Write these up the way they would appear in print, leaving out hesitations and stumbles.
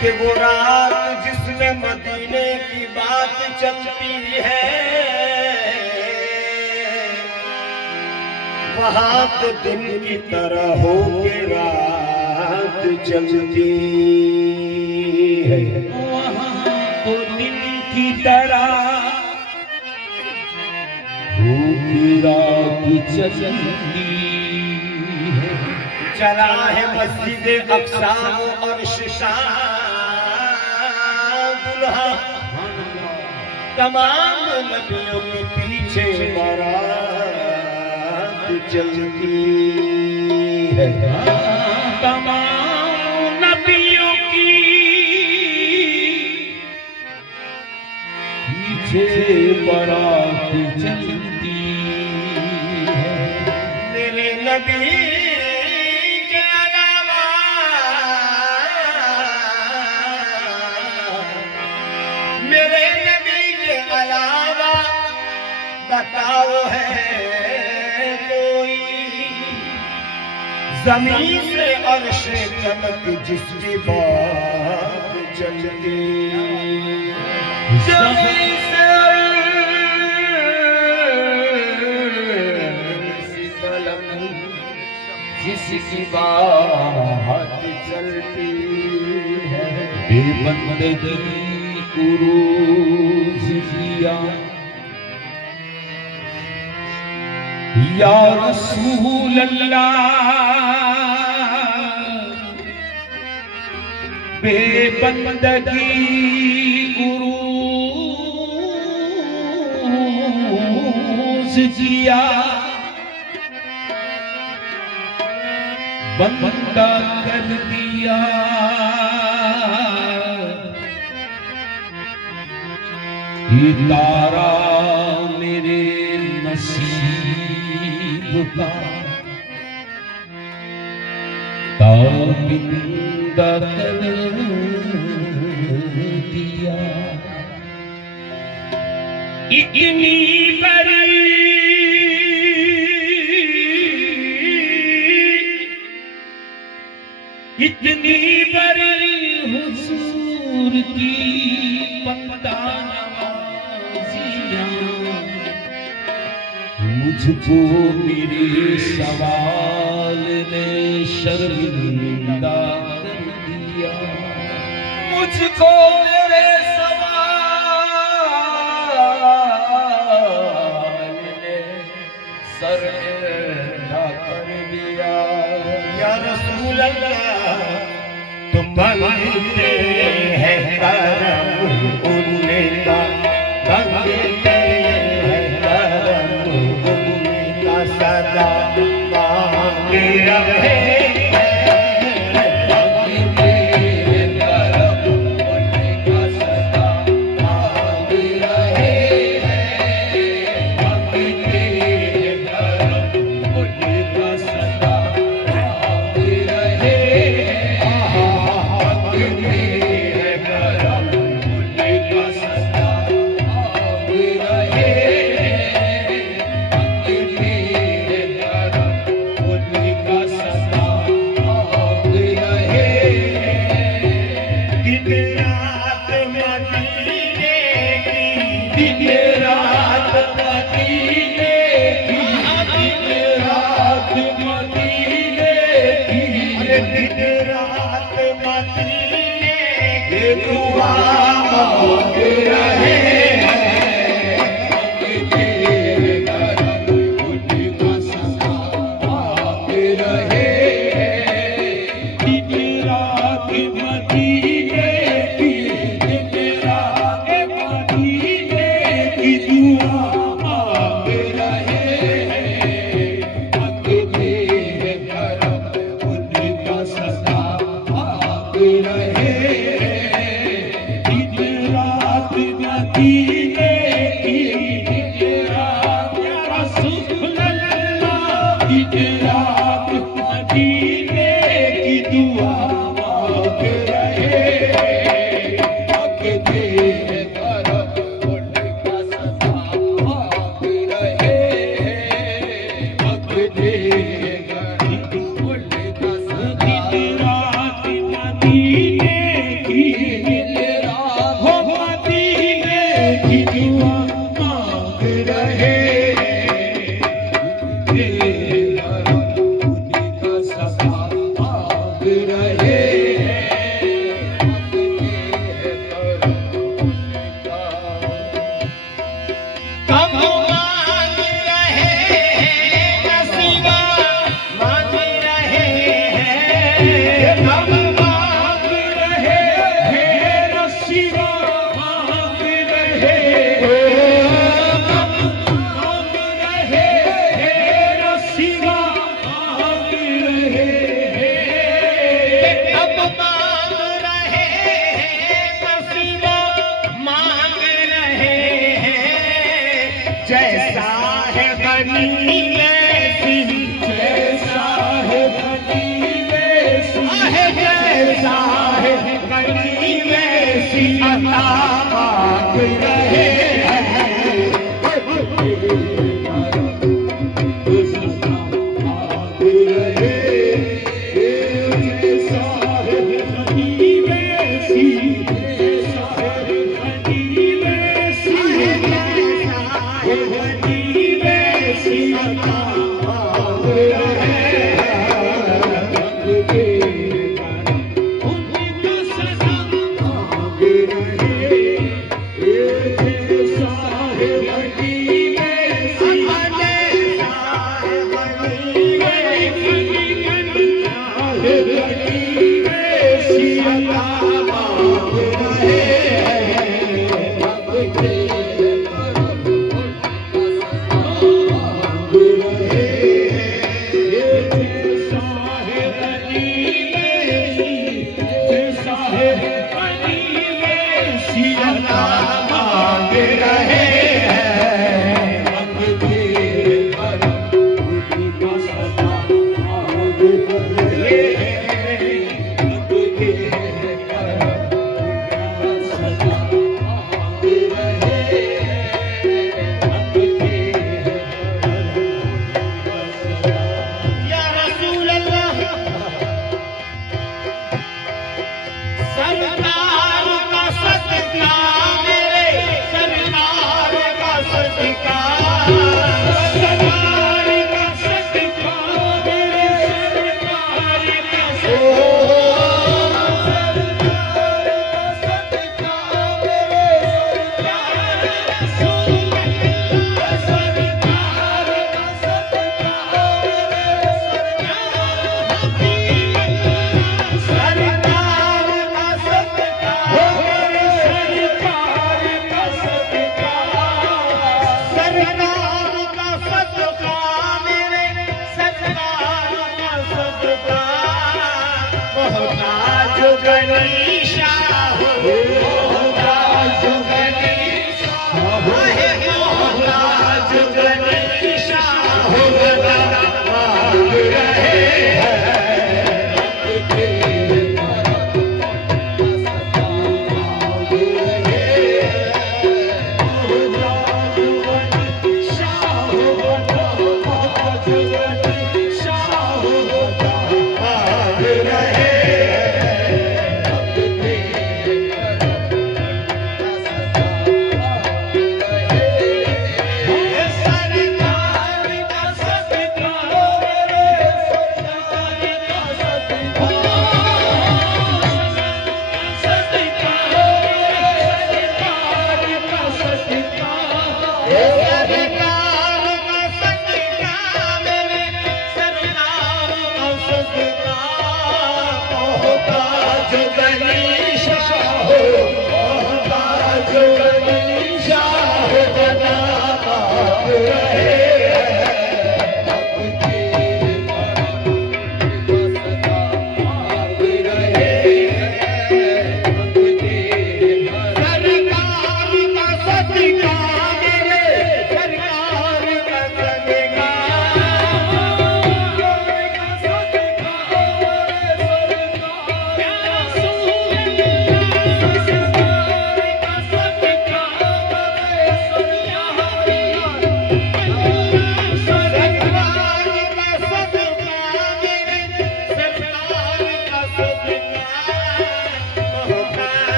कि वो रात जिसमें मदीने की बात चलती है, वहां तो दिन की तरह हो के रात चलती है। वहां तो दिन की तरह हो के रात चलती है। चला है मस्जिद अक्सा और शीशा दुल्हा, तमाम नबियों के पीछे बारात चलती है। तमाम नबियों की पीछे बारात चलती है। मेरे नबी बताओ है कोई जमीन से अर्श तलक जिसकी बात चलती, जमीन से तलक जिसकी बात चलती है। बेबंदगी कुरूज किया या रसूल अल्लाह, बेबंदगी उरूज किया, बंदा कर दिया ये तारा मेरे नसीब का ताबिंदा कर दिया। इतनी बड़ी इतनी बड़ी हुजूर की बंदा नवाजियां, मुझको मेरे सवाल ने शर्मिंदा कर दिया। मुझको मेरे सवाल ने शर्मिंदा कर दिया। या रसूल अल्लाह तुम बनते हैं करम उनका, बनते हैं करम उनका, सदा मांग रहे की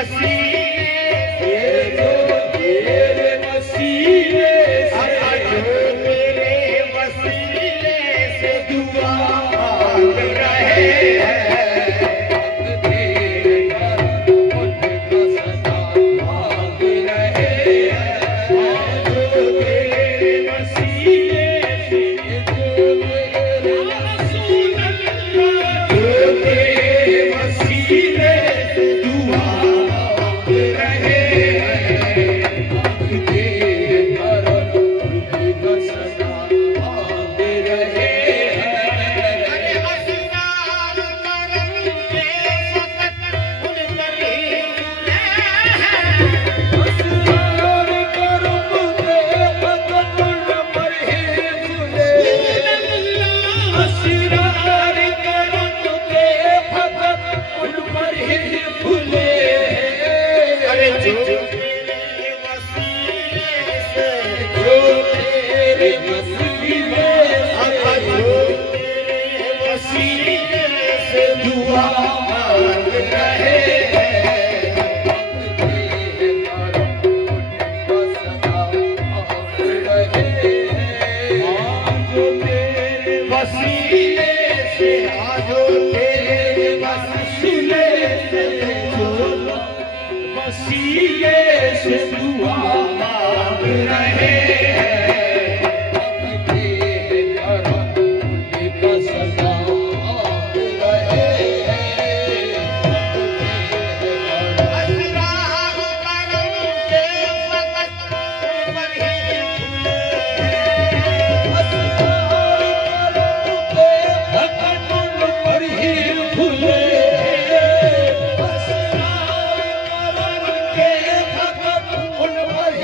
वसीले ये जो तेरे वसीले अरे जो तेरे वसीले से दुआ मांग रहे हैं तेरे घर उनका सदा मांग रहे हैं जो तेरे वसीले से जो तेरे रसूल अल्लाह जो तेरे वसीले से दुआ मांग रहे हैं तेरे घर उनका सदा मांग रहे हैं अरे असरार करम के फकत उन पर ही असरार करम के फकत उन पर ही खुले असरार करम के फकत उन पर ही खुले अरे जो तेरे वसीले से जो तेरे वसीले अल्लाह जो तेरे वसीले से दुआ मांग रहे हैं वसीले से आजो तेरे वसीले से जो वसीले से दुआ मांग रहे हैं असरार करम के फकत उन पर ही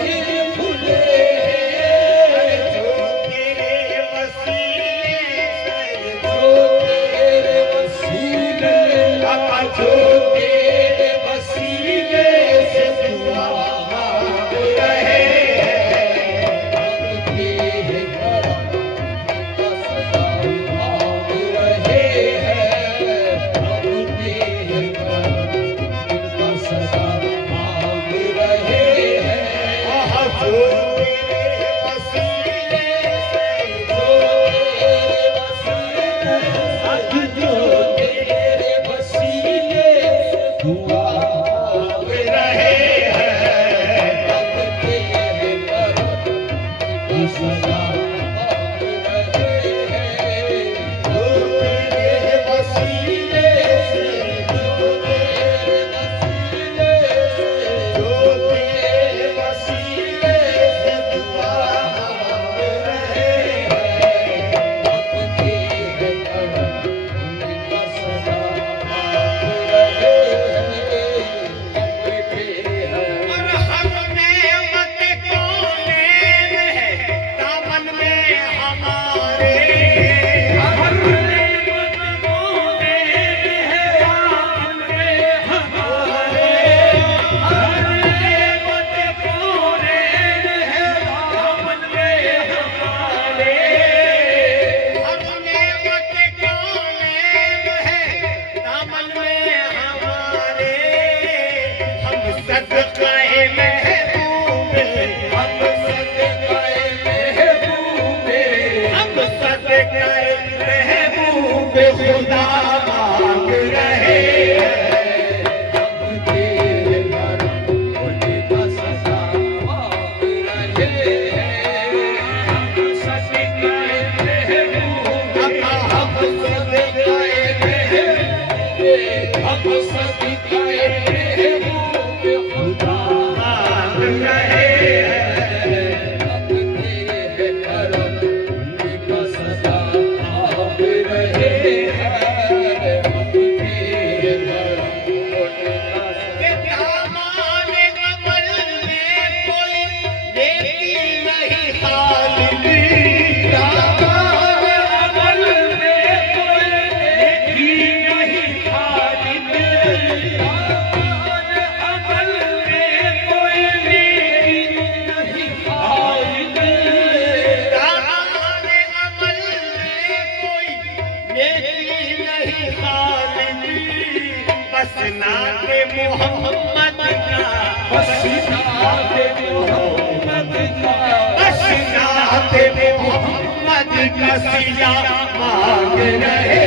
मोहम्मद का सिला मांग रहे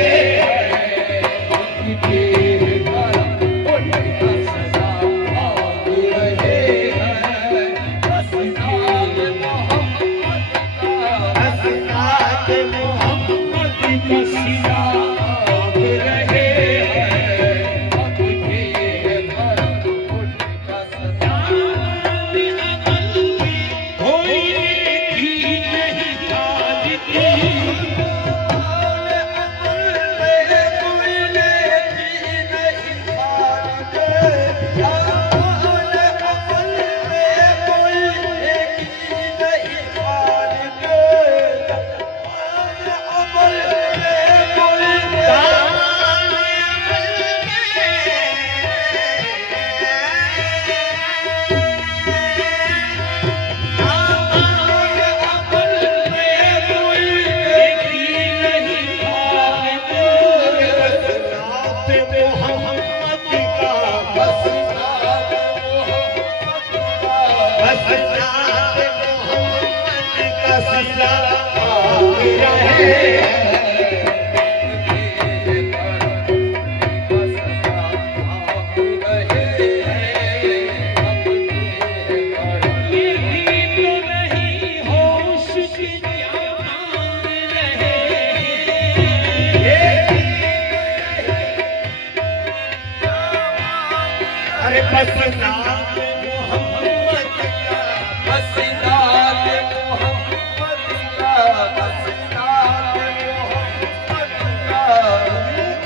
अरे बस नाम मोहम्मद का बस नाम मोहम्मद का बस नाम मोहम्मद का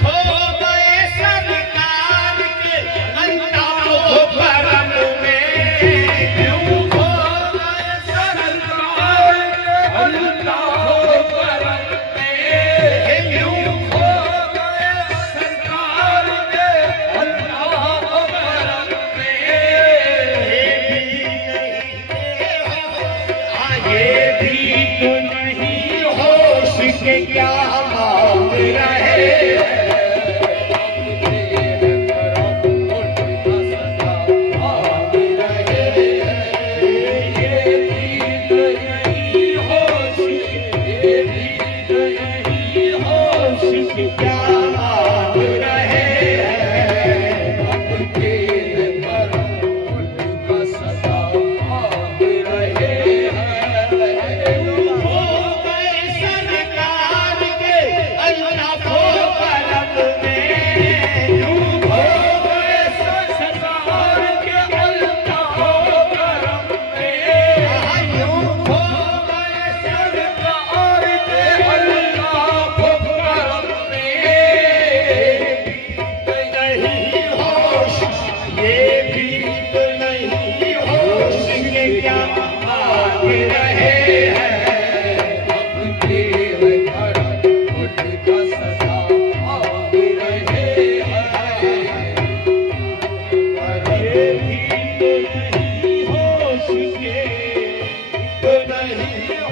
खो गए सरकार के अल्लाह करम में क्यों खो गए सरकार के अल्लाह करम में क्यों खो गए सरकार के अल्लाह करम ये भी तो नहीं होश के क्या मांग रहे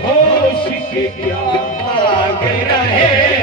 होश के क्या मांग रहे